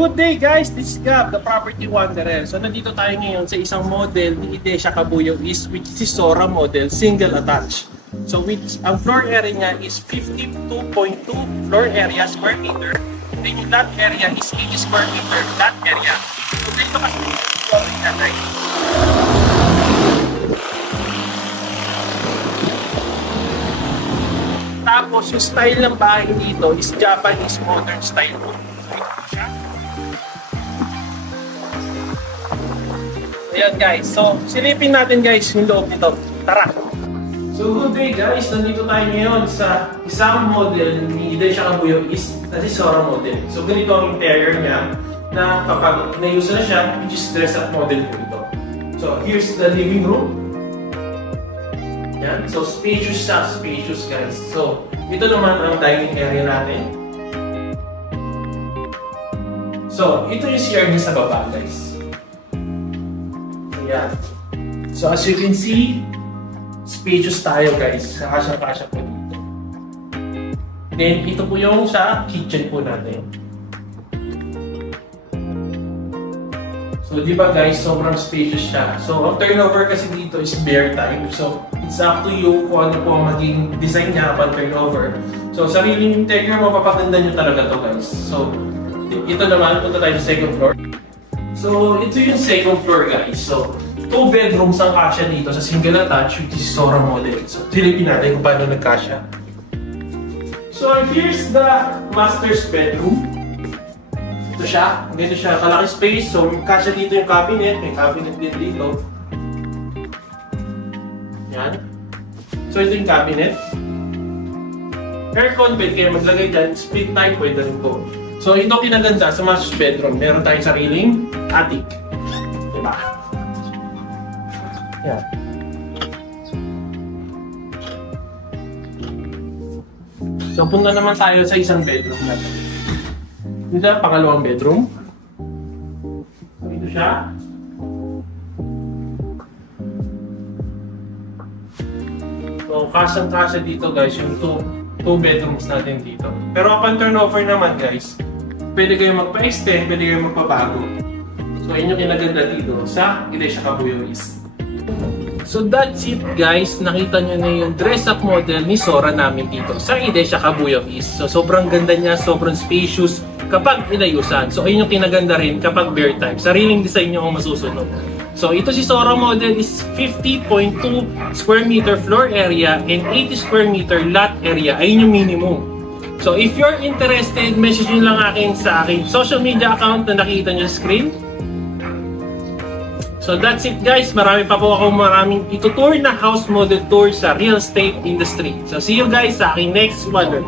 Good day guys, this is Gab, the Property Wanderer. So nandito tayo ngayon sa isang model ni Idesha Cabuyao East, which is Sora model, single attached. So ang floor area niya is 52.2 floor area square meter. Then yung lot area is 80 square meter lot area. So dito kasi floor niya guys. Tapos yung style ng bahay dito is Japanese modern style. Ayan guys, so silipin natin guys yung loob nito. Tara! So good day guys, nandito tayo ngayon sa isang model ni Idesha Cabuyao East na si Sora model. So ganito ang interior niya na kapag na-use na siya, which is dress-up model po ito. So here's the living room. Yan, so spacious siya, spacious guys. So ito naman ang dining area natin. So ito yung CR niya sa baba guys. Yan. So as you can see, spacious tayo guys. Kasya-kasya po dito. Then ito po yung sa kitchen po natin. So di ba guys, sobrang spacious siya. So ang turnover kasi dito is bare type. So it's up to you kung ano po ang maging design niya upon turnover. So sariling interior, mapapaganda nyo talaga to guys. So ito naman, punta tayo sa second floor. So, ito yung second floor guys. So, 2 bedrooms ang kasya dito sa single attached, which is Sora model. So, silipin natin kung paano nagkasya. So, here's the master's bedroom. Ito siya. Dito siya. Kalaki space. So, kasya dito yung cabinet. May cabinet din dito. Yan. So, ito yung cabinet. Aircon bed. Kaya maglagay dyan. Split type. Pwede rin po. So, ito kinaganda sa master's bedroom. Meron tayong sariling attic. Diba? Yan. So, punta naman tayo sa isang bedroom natin. Dito ang pangalawang bedroom. So, ito siya. So, kasang-kasya dito guys, yung 2 bedrooms natin dito. Pero upon turnover naman guys, pwede kayo magpa-extend, pwede kayo magpabago. So, yun yung kinaganda dito sa Idesha Cabuyao East. So, that's it guys. Nakita nyo na yung dress-up model ni Sora namin dito sa Idesha Cabuyao East. So, sobrang ganda niya, sobrang spacious kapag inayusan. So, ayun yung kinaganda rin kapag bare type. Sariling design nyo ang masusunod. So, ito si Sora model is 50.2 square meter floor area and 80 square meter lot area. Ayun yung minimum. So, if you're interested, message nyo lang sa aking social media account na nakikita nyo sa screen. So, that's it guys. Marami pa po akong maraming itutour na house model tour sa real estate industry. So, see you guys sa aking next one.